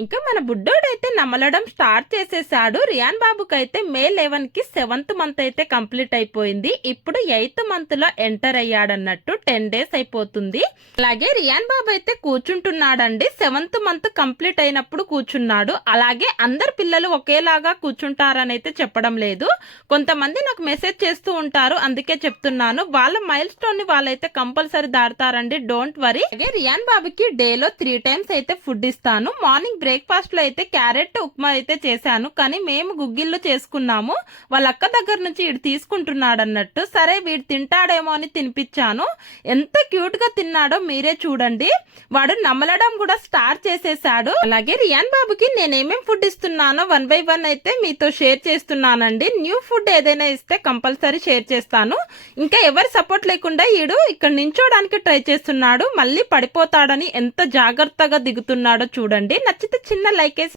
ఇంకా మన బుడ్డోడైతే నమలడం స్టార్ట్ చేసేసాడు. రియాన్ బాబుకి అయితే మే లెవెన్కి సెవెంత్ మంత్ అయితే కంప్లీట్ అయిపోయింది. ఇప్పుడు ఎయిత్ మంత్లో ఎంటర్ అయ్యాడన్నట్టు టెన్ డేస్ అయిపోతుంది. అలాగే రియాన్ బాబు అయితే కూర్చుంటున్నాడండి. సెవెంత్ మంత్ కంప్లీట్ అయినప్పుడు కూర్చున్నాడు. అలాగే అందరు పిల్లలు ఒకేలాగా కూర్చుంటారని అయితే చెప్పడం లేదు. కొంతమంది నాకు మెసేజ్ చేస్తూ ఉంటారు. అందుకే చెప్తున్నాను. వాళ్ళ మైల్ స్టోన్ని వాళ్ళైతే కంపల్సరీ దాడతారండి డోంట్ వరీ. అలాగే రియాన్ బాబుకి డేలో త్రీ టైమ్స్ అయితే ఫుడ్ ఇస్తాను. మార్నింగ్ బ్రేక్ఫాస్ట్లో అయితే క్యారెట్ ఉప్మా అయితే చేశాను. కానీ మేము గుగ్గిళ్ళు చేసుకున్నాము. వాళ్ళ అక్క దగ్గర నుంచి వీడు తీసుకుంటున్నాడు అన్నట్టు సరే వీడు తింటాడేమో అని తినిపించాను. ఎంత క్యూట్గా తిన్నాడో మీరే చూడండి. వాడు నమలడం కూడా స్టార్ట్ చేసేసాడు అలాగే రియాన్ బాబుకి నేనేమేం ఫుడ్ ఇస్తున్నానో వన్ బై వన్ అయితే మీతో షేర్ చేస్తున్నానండి. న్యూ ఫుడ్ ఏదైనా ఇస్తే కంపల్సరీ షేర్ చేస్తాను. ఇంకా ఎవరి సపోర్ట్ లేకుండా ఈడు ఇక్కడ నించోడానికి ట్రై చేస్తున్నాడు. మళ్ళీ పడిపోతాడని ఎంత జాగ్రత్తగా దిగుతున్నాడో చూడండి. నచ్చితే చిన్న లైక్ వేసి